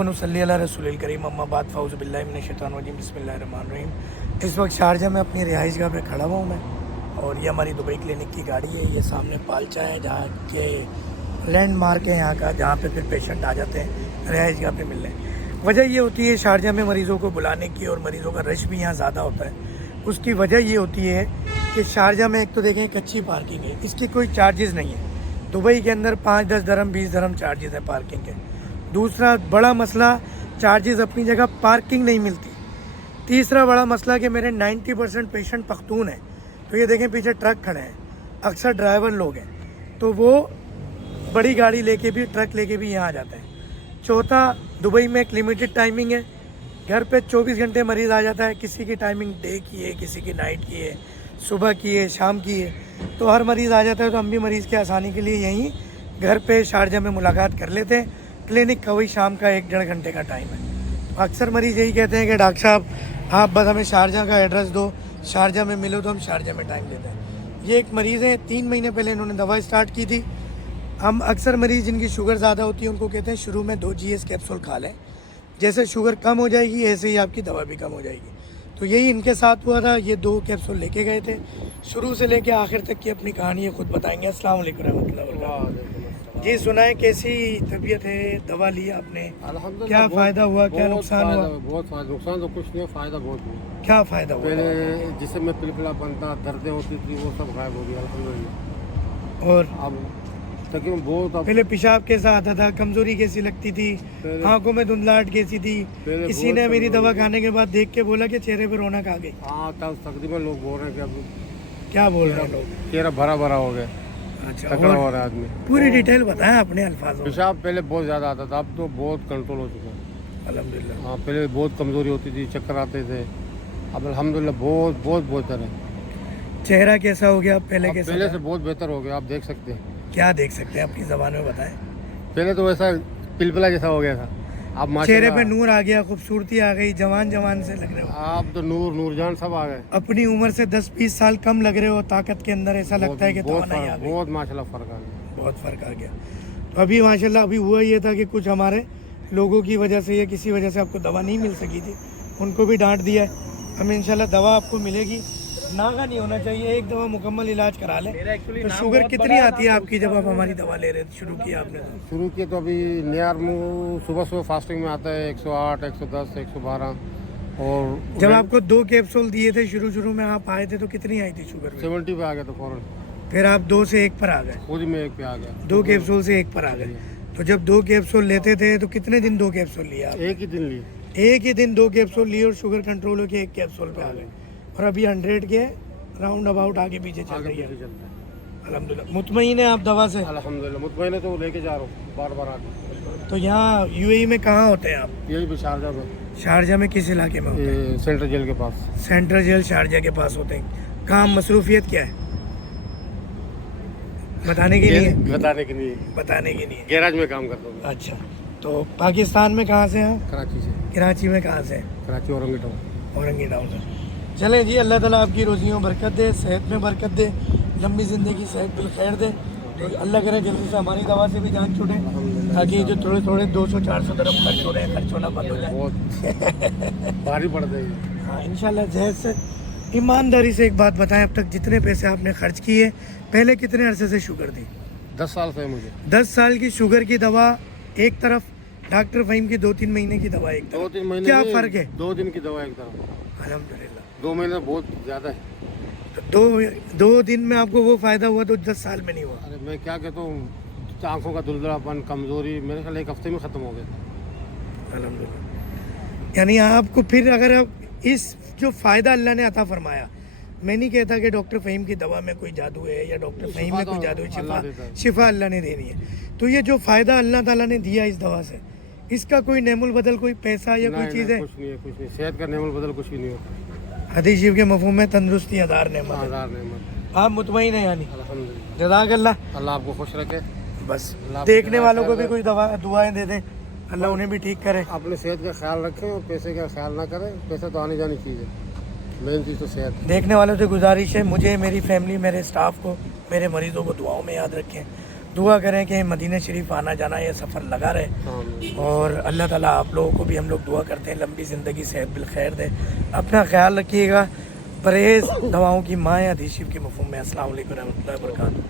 व नसल्ली अला रसूलिल करीम अम्मा बाद फ़ाउज़ु बिल्लाहि मिनश शैतानिर रजीम बिस्मिल्लाहिर्रहमानिर्रहीम। इस वक्त शारजा में अपनी रिहाइशगाह पे खड़ा हुआ हूँ मैं, और ये हमारी दुबई क्लिनिक की गाड़ी है। ये सामने पालचा है जहाँ के लैंडमार्क है यहाँ का, जहाँ पे फिर पेशेंट आ जाते हैं रिहाइशगाह पे मिलने। वजह ये होती है शारजा में मरीज़ों को बुलाने की, और मरीज़ों का रश भी यहाँ ज़्यादा होता है। उसकी वजह ये होती है कि शारजा में एक तो देखें कच्ची पार्किंग है, इसकी कोई चार्जेस नहीं है। दुबई के अंदर 5-10 दरम 20 दरम चार्जेस है पार्किंग के। दूसरा बड़ा मसला, चार्जेस अपनी जगह, पार्किंग नहीं मिलती। तीसरा बड़ा मसला कि मेरे 90% पेशेंट पख्तून हैं, तो ये देखें पीछे ट्रक खड़े हैं, अक्सर ड्राइवर लोग हैं, तो वो बड़ी गाड़ी लेके भी, ट्रक लेके भी यहाँ आ जाते हैं। चौथा, दुबई में एक लिमिटेड टाइमिंग है, घर पे 24 घंटे मरीज़ आ जाता है। किसी की टाइमिंग डे की है, किसी की नाइट की है, सुबह की है, शाम की है, तो हर मरीज़ आ जाता है। तो हम भी मरीज़ की आसानी के लिए यहीं घर पे शारजा में मुलाकात कर लेते हैं। क्लिनिक का वही शाम का 1-1.5 घंटे का टाइम है। अक्सर मरीज़ यही कहते हैं कि डॉक्टर साहब आप बस हमें शारजा का एड्रेस दो, शारजा में मिलो, तो हम शारजा में टाइम देते हैं। ये एक मरीज़ है, 3 महीने पहले इन्होंने दवा स्टार्ट की थी। हम अक्सर मरीज़ जिनकी शुगर ज़्यादा होती है उनको कहते हैं शुरू में 2 GS कैप्सूल खा लें, जैसे शुगर कम हो जाएगी ऐसे ही आपकी दवा भी कम हो जाएगी। तो यही इनके साथ हुआ था। ये 2 कैप्सूल लेके गए थे, शुरू से लेके आखिर तक की अपनी कहानी ये खुद बताएंगे। अस्सलाम वालेकुम रहमतुल्लाहि व बरकातहू। जी सुनाएं, कैसी तबीयत है? दवा लिया आपने, क्या फ़ायदा हुआ, क्या नुकसान हुआ? बहुत फ़ायदा, नुकसान तो कुछ नहीं है, फ़ायदा बहुत हुआ। क्या फ़ायदा हुआ? पहले जिससे मैं पिलपिला बनता, दर्दें होती थी, वो सब गायब हो गया अल्हम्दुलिल्लाह। और अब तकरीबन बहुत, अब पहले पेशाब कैसा आता था, कमज़ोरी कैसी लगती थी, आंखों में धुंधलाहट कैसी थी? किसी ने मेरी दवा खाने के बाद देख के बोला कि चेहरे पर रौनक आ गई। हाँ, तब तकरीबन लोग बोल रहे हैं कि अब क्या बोल रहे हैं लोग? चेहरा भरा भरा हो गया, अच्छा, तकड़ा हो रहा है आदमी। पूरी डिटेल बताएं अपने अल्फाजों में। पेशाब पहले बहुत ज़्यादा आता था, अब तो बहुत कंट्रोल हो चुका है अल्हम्दुलिल्लाह। हाँ, पहले बहुत कमज़ोरी होती थी, चक्कर आते थे, अब अल्हम्दुलिल्लाह बहुत बहुत बेहतर है। चेहरा कैसा हो गया पहले अब कैसा पहले था? से बहुत बेहतर हो गया, आप देख सकते हैं। क्या देख सकते हैं अपनी ज़बान में बताएं। पहले तो वैसा पिलपिला जैसा हो गया था, अब चेहरे माशाल्लाह पे नूर आ गया, खूबसूरती आ गई, जवान जवान से लग रहे हो। आप तो नूरजान सब आ गए। अपनी उम्र से 10-20 साल कम लग रहे हो, ताकत के अंदर ऐसा लगता है कि तवानाई आ गई। बहुत माशाल्लाह फ़र्क आ गया, बहुत फ़र्क आ गया। तो अभी माशाल्लाह अभी हुआ ये था कि कुछ हमारे लोगों की वजह से या किसी वजह से आपको दवा नहीं मिल सकी थी, उनको भी डांट दिया है। हमें इंशाल्लाह दवा आपको मिलेगी, नागा नहीं होना चाहिए, एक दवा मुकम्मल इलाज करा लें। तो शुगर कितनी आती है आपकी जब आप हमारी दवा ले रहे थे, शुरू किया आपने? तो शुरू किए तो अभी नियर सुबह सुबह फास्टिंग में आता है 108, 110, 112। और जब आपको 2 कैप्सूल दिए थे शुरू में आप आए थे तो कितनी आई थी शुगर? 70 पे आ गया तो फौरन, फिर आप 2 से 1 पर आ गए, खुद में 1 पे आ गया, 2 कैप्सूल से 1 पर आ गए। तो जब 2 कैप्सूल लेते थे तो कितने दिन 2 कैप्सूल लिया? एक ही दिन लिए, एक ही दिन 2 कैप्सूल लिए और शुगर कंट्रोल होकर 1 कैप्सूल पे आ गए, और अभी 100 के राउंड अबाउट आगे पीछे चल रही है। चलता है अल्हम्दुलिल्लाह। मुतमईन है आप दवा से? अल्हम्दुलिल्लाह, मुतमईन है तो लेके जा रहा हूँ बार बार आके। तो यहाँ UAE में कहाँ होते हैं आप? यही भी शारजा में, शारजा में किस इलाके में होते हैं? सेंट्रल जेल के पास। सेंट्रल जेल शारजा के पास होते हैं। काम मसरूफियत क्या है बताने के लिए? बताने के लिए, बताने की नहीं है। गैराज में काम करता हूँ। अच्छा, तो पाकिस्तान में कहाँ से हैं? कराची से। कराची में कहाँ से? कराची औरंगी टाउन। औरंगी टाउन से। चलें जी, अल्लाह ताला आपकी रोज़ियों में बरकत दे, सेहत में बरकत दे, लंबी ज़िंदगी सेहत बिल खैर दे। तो अल्लाह करे जल्दी से हमारी दवा से भी जान छूटे, ताकि जो थोड़े थोड़े 200-400 दरम खर्च हो रहे हैं, खर्च होना बंद हो जाए। बहुत भारी पड़ जाएगी। हाँ इंशाल्लाह जहद से। ईमानदारी से एक बात बताएं, अब तक जितने पैसे आपने खर्च किए, पहले कितने अरसे से शुगर थी? 10 साल से मुझे। 10 साल की शुगर की दवा एक तरफ, डॉक्टर फ़हीम की 2-3 महीने की दवा एक तरफ। 2-3 महीने, क्या फ़र्क है? 2 दिन की दवा एक तरफ, अल्हम्दुलिल्लाह। 2 महीने बहुत ज़्यादा है। तो 2 दिन में आपको वो फ़ायदा हुआ तो 10 साल में नहीं हुआ? अरे मैं क्या कहता हूँ, आँखों का धुंधलापन, कमज़ोरी मेरे ख्याल 1 हफ्ते में ख़त्म हो गया था। अल्हम्दुलिल्लाह। यानी आपको फिर अगर आप इस जो फ़ायदा अल्लाह ने अता फरमाया, मैं नहीं कहता कि डॉक्टर फ़हीम की दवा में कोई जादू है या डॉक्टर फ़हीम में कोई जादू है, शिफा अल्लाह ने देनी है। तो ये जो फ़ायदा अल्लाह ताला ने दिया इस दवा से, इसका कोई नेमुल बदल, कोई पैसा या कोई चीज़ है? कुछ नहीं है, कुछ नहीं। सेहत का नेमुल बदल कुछ भी नहीं होता। हदीस शरीफ के मफ़हूम में तंदुरुस्ती हज़ार नेमत है। 1000 नेमत। आप मुतमईन हैं यानी? अल्हम्दुलिल्लाह। जज़ाकल्लाह। अल्लाह आपको खुश रखे। बस अल्लाह देखने आपको वालों को ख्याल भी कोई दवा दुआएं दे दें, अल्लाह उन्हें भी ठीक करे। अपने सेहत का ख्याल रखें और पैसे का ख्याल ना करें। पैसा तो आने जानी चीज़ है, मेन चीज़ तो सेहत। देखने वालों से गुजारिश है, मुझे, मेरी फैमिली, मेरे स्टाफ को, मेरे मरीज़ों को दुआओं में याद रखें। दुआ करें कि मदीना शरीफ आना जाना ये सफ़र लगा रहे और अल्लाह ताला आप लोगों को भी हम लोग दुआ करते हैं लंबी ज़िंदगी सेहत बिलखैर दे। अपना ख्याल रखिएगा। परहेज़ दवाओं की माँ हदीस शरीफ के मफ़हूम में। अस्सलाम वालेकुम रहमतुल्लाहि व बरकातहू।